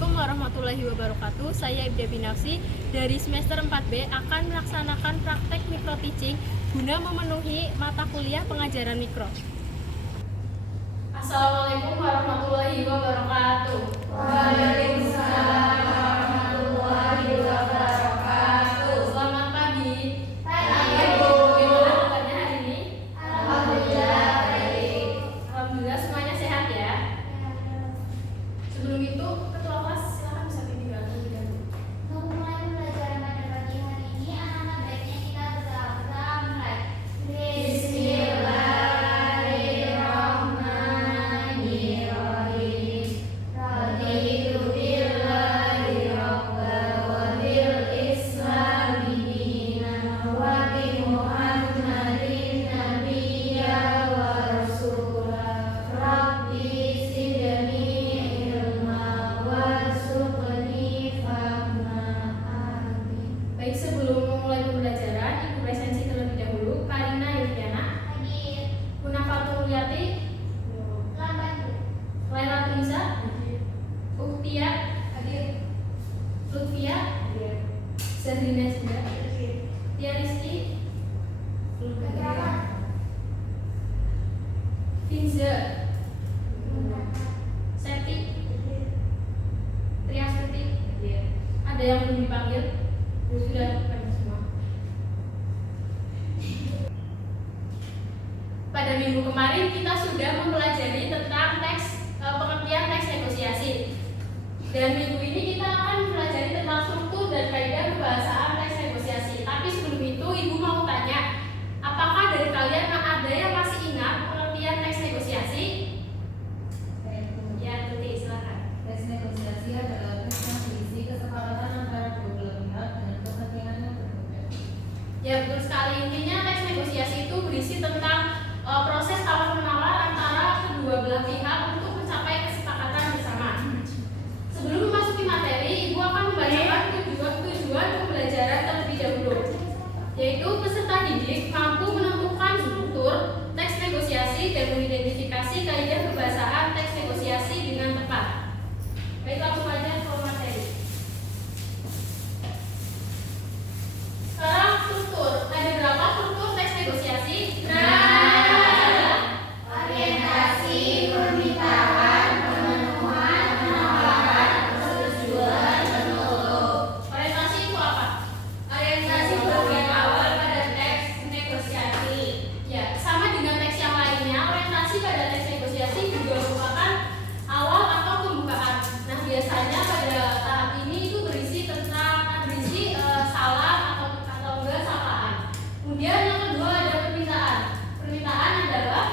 Assalamualaikum warahmatullahi wabarakatuh. Saya Ibda Binafsi dari semester 4B akan melaksanakan praktek mikro teaching guna memenuhi mata kuliah pengajaran mikro. Assalamualaikum warahmatullahi wabarakatuh. Waalaikumsalam warahmatullahi wabarakatuh. Selamat pagi. Pagi, Bu. Bagaimana kabarnya hari ini? Alhamdulillah baik. Alhamdulillah semuanya sehat ya. Sebelum itu, ketua kelas silakan bisa pimpin terlebih dahulu. Untuk mulai pembelajaran pada pagi hari ini, anak-anak baiknya kita bersama mulai. Bismillahirrahmanirrahim. Raditu billahi rabba wa bil islami dinan wa bi Muhammadin nabiyya wa rasula. Rabbi zidni ilma warzuqni fahma. Amin. Baik, sebelum memulai pembelajaran, Ibu presensi terlebih dahulu. Karina Yurdiana, Hadir. Munafatul Yati, Lambat. Laila Tunisa, Uktia, hadir. Lutfia, Zardina Zinda, Tia Rizky, Finza, Seti, Triastuti. Ada yang belum dipanggil? Sudah dipanggil semua. Pada minggu kemarin kita sudah mempelajari tentang pengertian teks negosiasi. Dan minggu ini kita akan mempelajari tentang struktur dan kaidah kebahasaan teks negosiasi. Tapi sebelum itu Ibu mau tanya, apakah dari kalian ada yang masih ingat pengertian teks negosiasi? Ya, Tuti, silakan. Teks negosiasi adalah teks yang berisi kesepakatan antara dua belah pihak dengan kepentingan yang berbeda. Ya, betul sekali. Intinya teks negosiasi itu berisi tentang proses tawar-menawar antara kedua belah pihak untuk mencapai kesepakatan bersama. Sebelum memasuki materi, Ibu akan membacakan tujuan pembelajaran terlebih dahulu, yaitu peserta didik mampu menentukan struktur teks negosiasi dan mengidentifikasi kaidah kebahasaan teks negosiasi dengan tepat. Baik, langsung aja ke materi. Sekarang struktur. Ada berapa struktur teks negosiasi? Orientasi, permintaan, pemenuhan, penawaran, persetujuan, penutup. Orientasi itu apa? Orientasi bagian awal pada teks negosiasi. Ya, sama dengan teks yang lainnya, orientasi pada teks negosiasi juga merupakan awal atau pembukaan. Nah, biasanya pada tahap ini itu berisi salah atau enggak salahan. Kemudian yang kedua ada permintaan. Permintaan adalah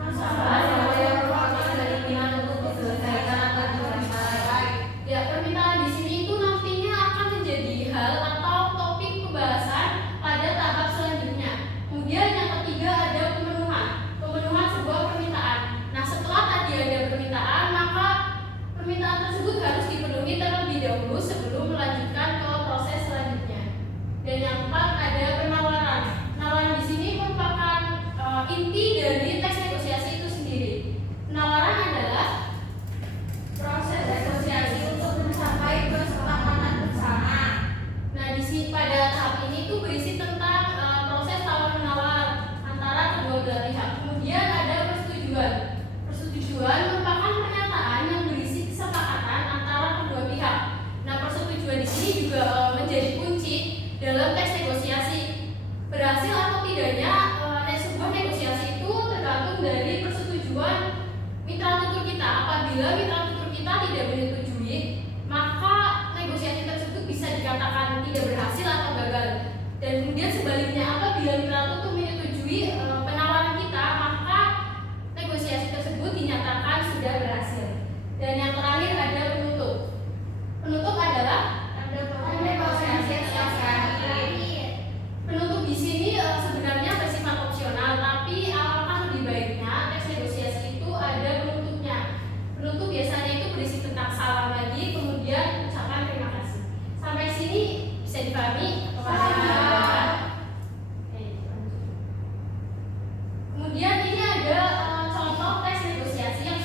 Masalah yang merupakan keinginan untuk diselesaikan atau diselesaikan. ya, permintaan di sini itu nantinya akan menjadi hal atau topik pembahasan pada tahap selanjutnya. Kemudian yang ketiga ada pemenuhan. Pemenuhan sebuah permintaan. Nah, setelah tadi ada permintaan, maka permintaan tersebut harus dipenuhi terlebih dahulu sebelum melanjutkan ke proses selanjutnya. Dan yang keempat ada penawaran. Penawaran di sini merupakan inti dari teks negosiasi itu sendiri. Penawaran adalah Proses negosiasi untuk mencapai kesepakatan bersama. Nah, di sini pada tahap ini itu berisi tentang proses tawar-menawar antara kedua belah pihak. Kemudian ada persetujuan. Persetujuan merupakan pernyataan yang berisi kesepakatan antara kedua pihak. Nah, persetujuan di sini juga menjadi kunci dalam teks negosiasi. Berhasil atau tidaknya sebuah negosiasi itu tergantung dari persetujuan mitra tutur kita. Apabila mitra tutur kita tidak menyetujui, maka negosiasi tersebut bisa dikatakan tidak berhasil atau gagal. Dan kemudian sebaliknya, apabila mitra tutur menyetujui penawaran kita, maka negosiasi tersebut dinyatakan sudah berhasil. Dan yang terakhir ada penutup. Penutup adalah Negosiasi selesai. penutup di sini sebenarnya bersifat opsional, tapi alangkah lebih baiknya teks negosiasi itu ada penutupnya. Penutup biasanya itu berisi tentang salam lagi, kemudian ucapan terima kasih. Sampai sini bisa dipahami? Oke, lanjut. Kemudian ini ada contoh teks negosiasi yang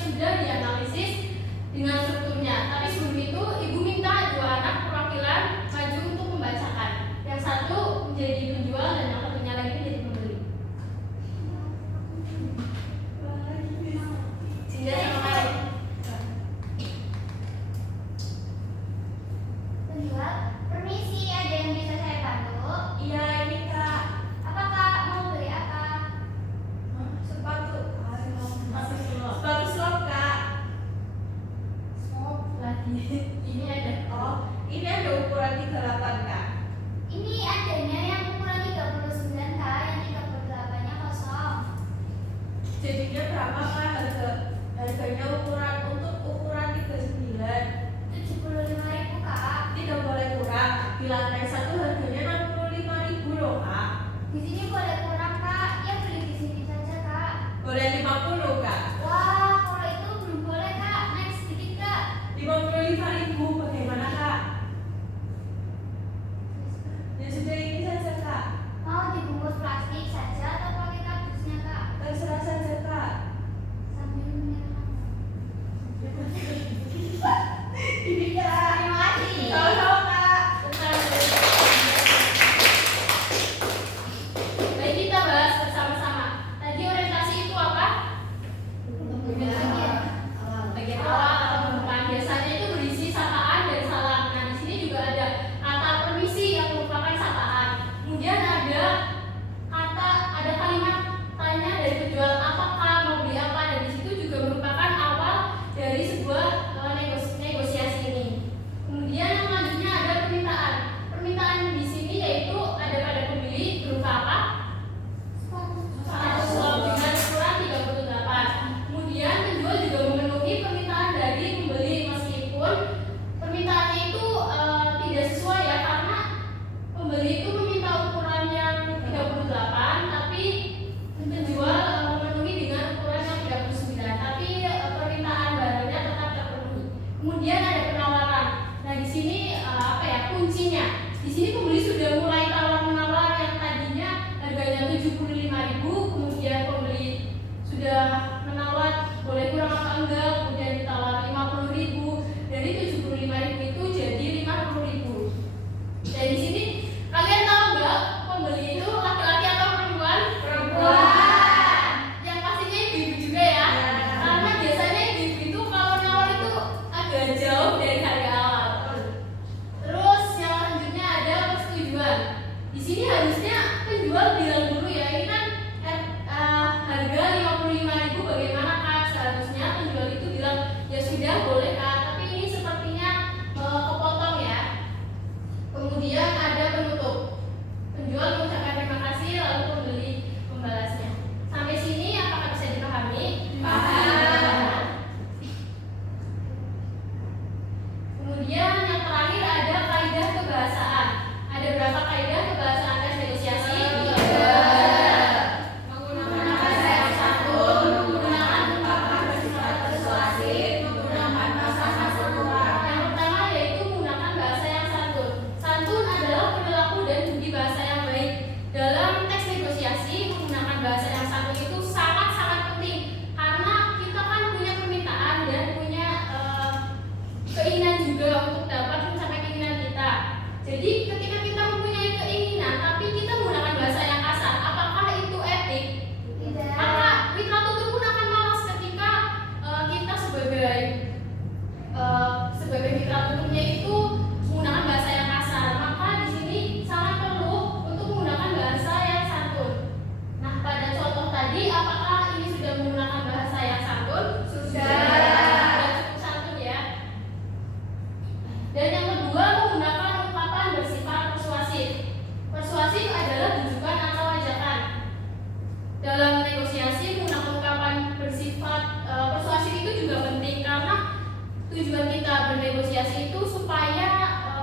tujuan kita bernegosiasi itu supaya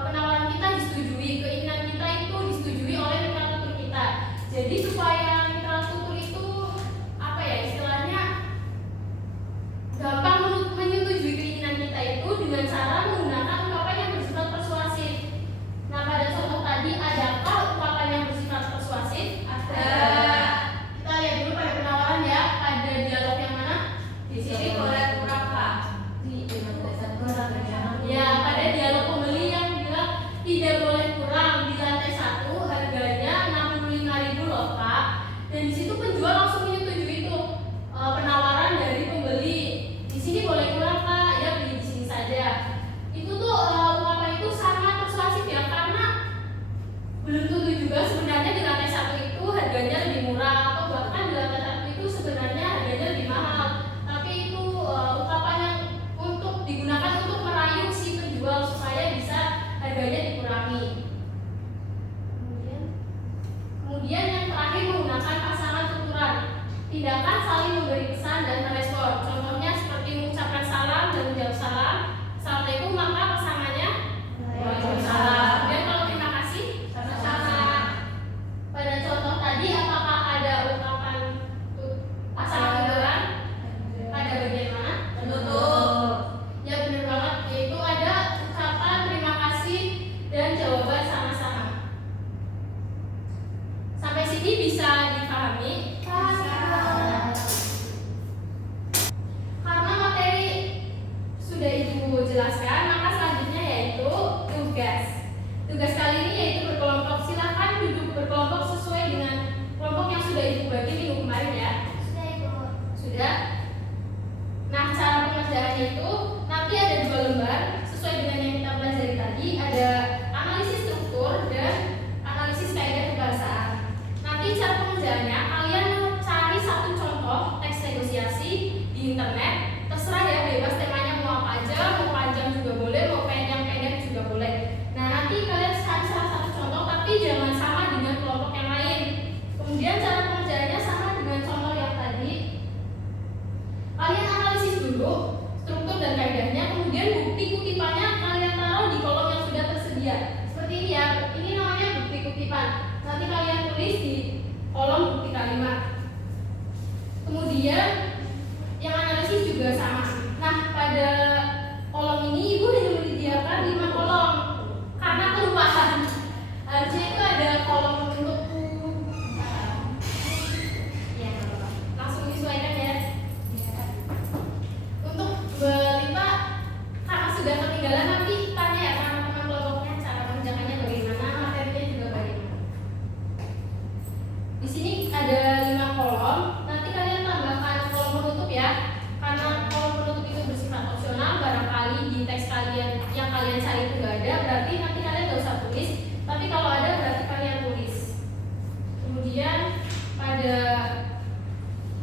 penawaran kita disetujui, keinginan kita itu disetujui oleh mitra tutur kita. Jadi supaya mitra tutur itu apa ya istilahnya gampang menyetujui keinginan kita itu dengan cara menggunakan ungkapan yang bersifat persuasif. Nah, pada contoh tadi adakah ungkapan yang bersifat persuasif? Ada. Kita lihat dulu pada penawaran ya. Pada dialog yang mana? Di sini boleh kurang Pak. Ya, pada dialog pembeli yang bilang tidak boleh kurang di lantai 1 harganya 65.000 loh Pak. Dan di situ penjual langsung menyetujui itu penawaran dari pembeli. Di sini boleh kurang Pak, ya beli di sini saja. Itu tuh ungkapan itu sangat persuasif ya karena belum tentu juga sebenarnya di lantai 1 itu harganya lebih murah atau bahkan di lantai 1 itu sebenarnya harganya lebih mahal. Tapi itu ungkapan yang untuk digunakan untuk merayu si penjual supaya bisa harganya dikurangi. Kemudian yang terakhir menggunakan pasangan tuturan. Tindakan saling memberi pesan dan merespon. Contohnya seperti mengucapkan salam dan menjawab salam. Assalamualaikum maka pasangannya Waalaikumsalam. Kemudian kalau terima kasih sama-sama. Pada contoh tadi apakah ada ungkapan pasangan tuturan? Pada bagian mana? Tutup. Ya benar banget, yaitu ada ucapan terima kasih dan jawaban sama-sama. Sampai sini bisa dipahami? Karena materi sudah Ibu jelaskan, maka selanjutnya yaitu tugas. Tugas kali ini yaitu berkelompok. Silakan duduk berkelompok sesuai dengan kelompok yang sudah Ibu bagi minggu kemarin ya. Sudah Ibu. Sudah? Nah, cara pengerjaannya itu nanti ada 2 lembar sesuai dengan yang kita pelajari tadi. Ada analisis struktur dan analisis kaidah kebahasaan. Nanti cara pengerjaannya kalian cari satu contoh teks negosiasi di internet. Terserah ya, bebas temanya mau apa aja, mau panjang juga boleh, mau pendek juga boleh. Nah, nanti kalian cari salah satu contoh tapi jangan sama dengan kelompok yang lain. Kemudian cara pengerjaannya sama dengan contoh yang tadi. Kalian analisis dulu struktur dan kaidahnya, kemudian bukti kutipannya kalian taruh di kolom yang sudah tersedia. Seperti ini ya, ini namanya bukti kutipan. Nanti kalian tulis di kolom bukti kalimat. Kemudian yang analisis juga sama. Nah, pada kolom ini Ibu hanya menyediakan 5 kolom karena kelupaan. Harusnya itu ada kolom untuk ya, langsung disesuaikan ya. Untuk Belita karena sudah ketinggalan nanti tanya ya teman-teman kelompoknya cara mengerjakannya bagaimana, materinya juga bagaimana. Di sini ada 5 kolom. Nanti kalian tambahkan kolom penutup ya. Karena kolom penutup itu bersifat opsional, barangkali di teks kalian yang kalian cari itu nggak ada, berarti nanti kalian nggak usah tulis. Tapi kalau ada berarti kalian tulis. Kemudian pada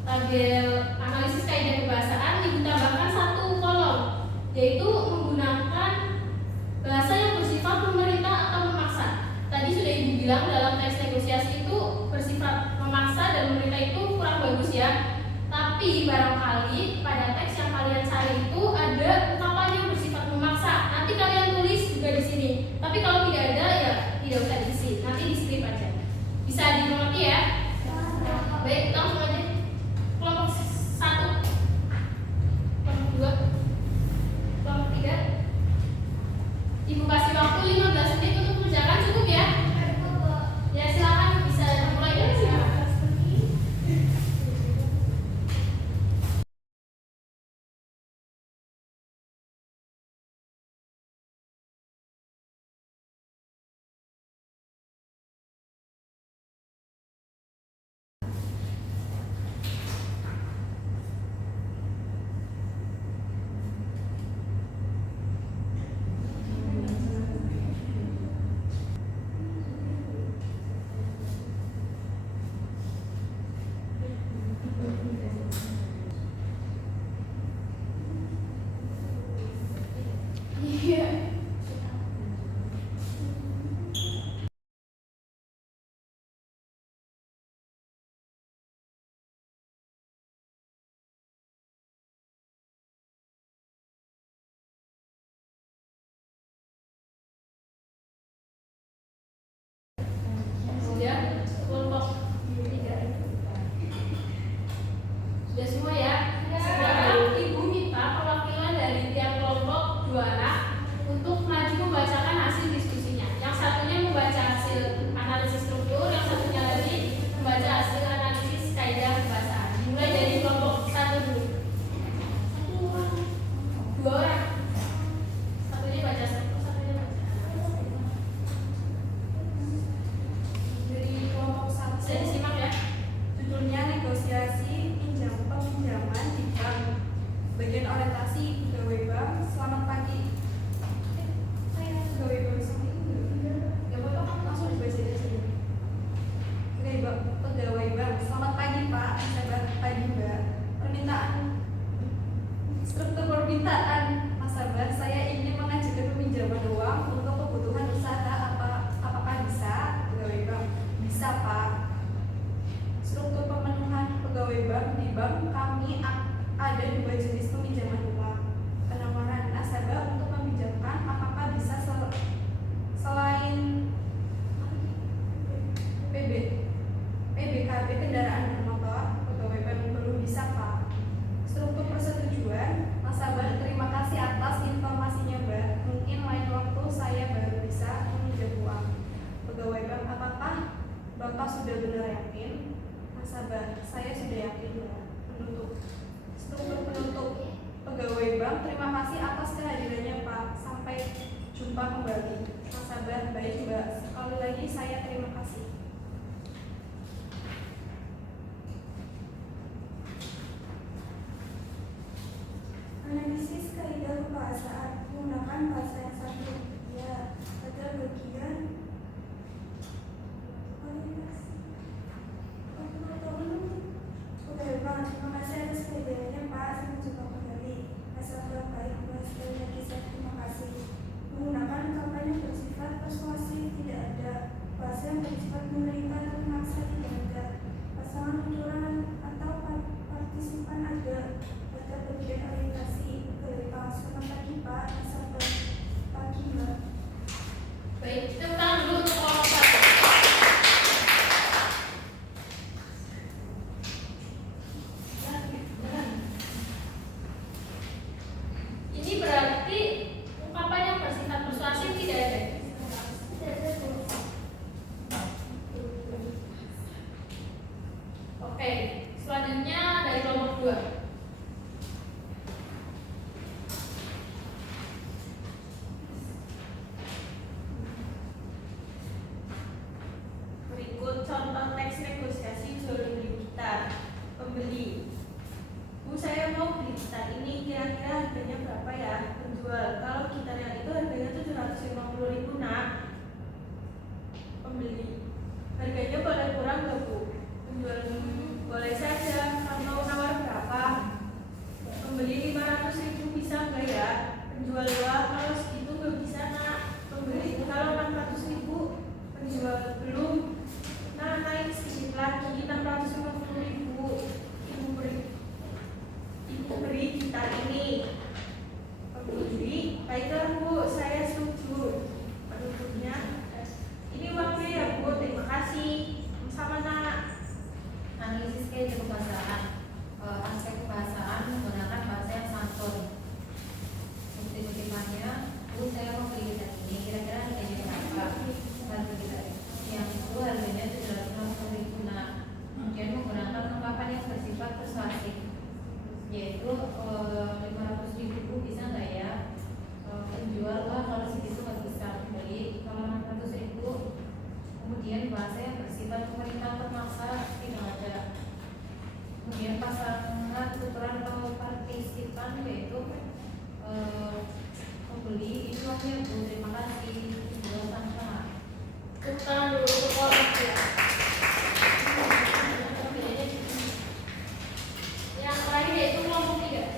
tabel analisis kaidah kebahasaan ditambahkan 1 kolom, yaitu menggunakan bahasa yang bersifat memerintah atau memaksa. Tadi sudah Ibu bilang dalam teks negosiasi itu bersifat memaksa dan memerintah itu kurang bagus ya. Tapi barangkali pada teks yang kalian cari itu ada ungkapan yang bersifat memaksa. Nanti kalian tulis orientasi pegawai bank. Selamat pagi. Pegawai bank sama itu nggak apa-apa kan langsung dibaca aja sendiri. Pegawai bank. Selamat pagi Pak. Pagi Mbak. Permintaan nasabah, saya ingin mengajukan peminjaman uang untuk kebutuhan usaha. Apakah bisa? Pegawai bank. Bisa Pak. Struktur pemenuhan pegawai bank di bank kami ada 2 jenis peminjaman uang. Penawaran nasabah untuk meminjamkan, apakah bisa selain PBKB kendaraan bermotor? Pegawai bank belum bisa Pak. Struktur persetujuan nasabah, terima kasih atas informasinya Mbak. Mungkin lain waktu saya baru bisa meminjam uang. Pegawai bank, apakah Bapak sudah benar yakin? Nasabah, saya sudah yakin Mbak. Penutup. Struktur penutup pegawai bank, terima kasih atas kehadirannya Pak. Sampai jumpa kembali. Nasabah, baik Mbak. Sekali lagi saya terima kasih. Analisis kaidah kebahasaan menggunakan bahasa yang satu. Ya, pada bagian Oke, Bang, terima kasih atas kaidahnya Pak. Saya mencoba kembali. Nasabah, baik Mbak. Sekali lagi saya terima kasih. Menggunakan kampanye bersifat persuasif tidak ada. Bahasa yang bersifat memerintah atau memaksa tidak ada. Pasangan aturan atau partisipan ada. Pada bagian orientasi pegawai bank. Selamat pagi Pak. Nasabah, pagi Mbak. Baik, kita ulang dulu untuk kelompok 1. Ini berarti ungkapan yang bersifat persuasif tidak ada. Oke, selanjutnya dari kelompok 2. Berikut contoh teks negosiasi jual beli gitar. Pembeli, Bu, saya mau beli gitar ini, kira-kira harganya berapa ya? Penjual, kalau gitar yang itu harganya 750.000 nak. Pembeli, harganya boleh kurang nggak Bu? Penjual, boleh saja, kamu nawar berapa? Pembeli, 500.000 bisa nggak ya? Penjual, wah kalau segitu nggak bisa nak. Pembeli, kalau 600.000. Penjual, belum. Nah, naik sedikit lagi, 650.000. Ibu beri gitar ini. Pembeli, baiklah Bu, saya setuju. Penutupnya, ini uangnya ya Bu, terima kasih. Sama nak. Analisis kaidah kebahasaan. Aspek kebahasaan menggunakan bahasa yang santun. Bukti kutipannya, Bu, saya mau beli gitar ini, kira-kira harganya berapa? Harga gitar yang itu harganya 750.000 nak. Kemudian menggunakan ungkapan yang bersifat persuasif, yaitu 500.000 Bu, bisa nggak ya? Penjual, wah kalau segitu nggak bisa. Pembeli, kalau 600.000. Kemudian bahasa yang bersifat pemerintah termaksa tidak ada. Kemudian pasangan tutoran atau partisipan, yaitu pembeli, itu uangnya Bu, terima kasih. Penjual sama. Kita dulu untuk kelompok 2. Yang terakhir yaitu kelompok 3.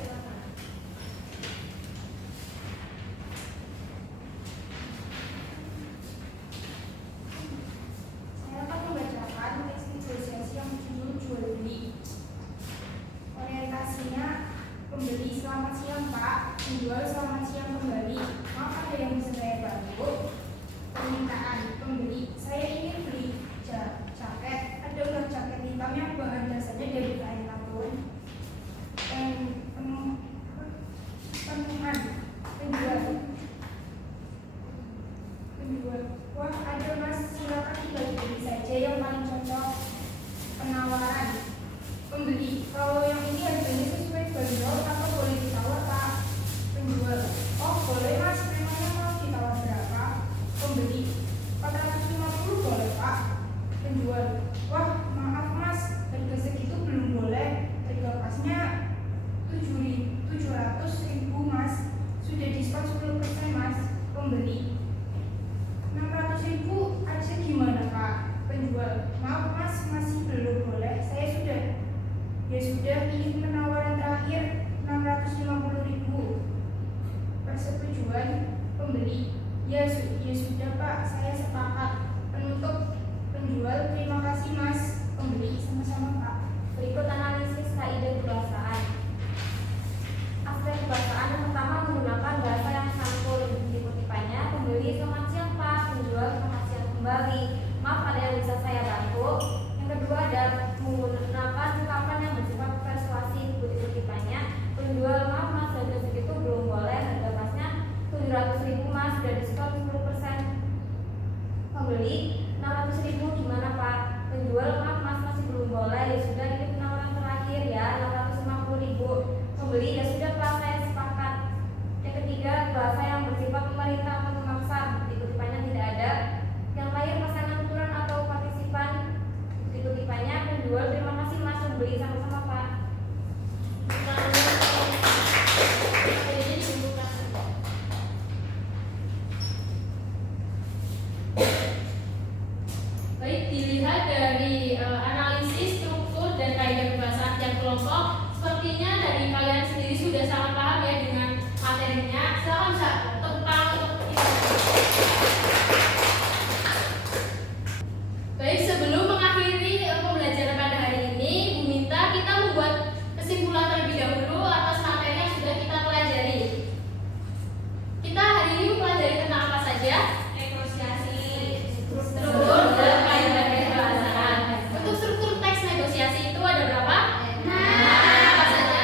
Saya akan membacakan teks negosiasi yang berjudul jual beli. Orientasinya, pembeli, selamat siang Pak. Penjual, selamat siang kembali. Maaf, ada yang bisa saya bantu? Permintaan pembeli, saya ingin beli jaket. Ada nggak jaket hitam yang bahan dasarnya dari kain katun? Penuhan. Penjual, wah ada Mas, silakan tinggal beli saja yang paling cocok. Penawaran pembeli, kalau yang ini harganya sesuai bandrol atau boleh ditawar Pak? Penjual, Ya sudah Pak, saya sepakat. Penutup, penjual, terima kasih Mas. Pembeli, sama-sama Pak. Berikut analisis kaidah kebahasaan. Aspek kebahasaan yang pertama menggunakan bahasa yang santun. Dikutipannya, pembeli selamat siang Pak, penjual selamat siang kembali. Maaf, ada yang bisa saya bantu? Yang kedua ada menggunakan ungkapan yang bersifat persuasif. Kutipannya, penjual maaf Mas, harga segitu belum boleh, harga pasnya 700.000 Mas, sudah diskon 10%. Pembeli 600.000 gimana Pak? Penjual maaf Mas, masih belum boleh, ya sudah ini penawaran terakhir ya 650.000. Pembeli ya sudah Pak, saya sepakat. Yang ketiga bahasa yang bersifat memerintah atau memaksa. Kutipannya tidak ada. Yang terakhir pasangan tuturan atau partisipan. Kutipannya penjual terima kasih Mas, pembeli sama-sama Pak. Baik, dilihat dari analisis struktur dan kaidah kebahasaan tiap kelompok, sepertinya dari kalian sendiri sudah sangat paham ya dengan materinya. Silakan bisa tepuk tangan untuk kita. Baik, sebelum mengakhiri pembelajaran pada hari ini, Bu minta kita membuat kesimpulan terlebih dahulu atas materi yang sudah kita pelajari. Kita hari ini mempelajari tentang apa saja? Negosiasi, struktur dan kaidah kebahasaan. Untuk struktur teks negosiasi itu ada berapa? Apa saja?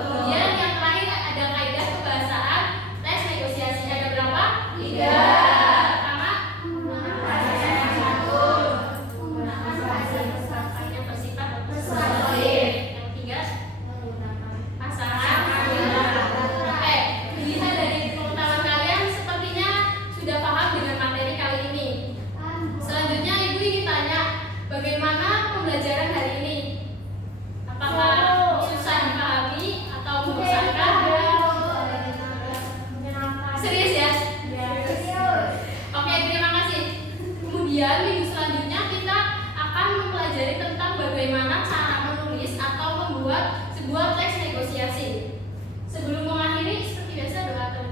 Kemudian yang terakhir ada kaidah kebahasaan teks negosiasi. Ada berapa? 3. Pertama, yang bersifat persuasif. Yang ketiga, pasangan. Oke, dilihat dari pengetahuan kalian sepertinya sudah paham dengan materi kali ini. Selanjutnya Ibu ingin tanya, bagaimana pembelajaran hari ini? Apakah susah dipahami atau membosankan? Serius ya? Oke, terima kasih. Kemudian minggu selanjutnya kita akan mempelajari tentang bagaimana cara menulis atau membuat sebuah teks negosiasi. Sebelum mengakhiri, seperti biasa doa terlebih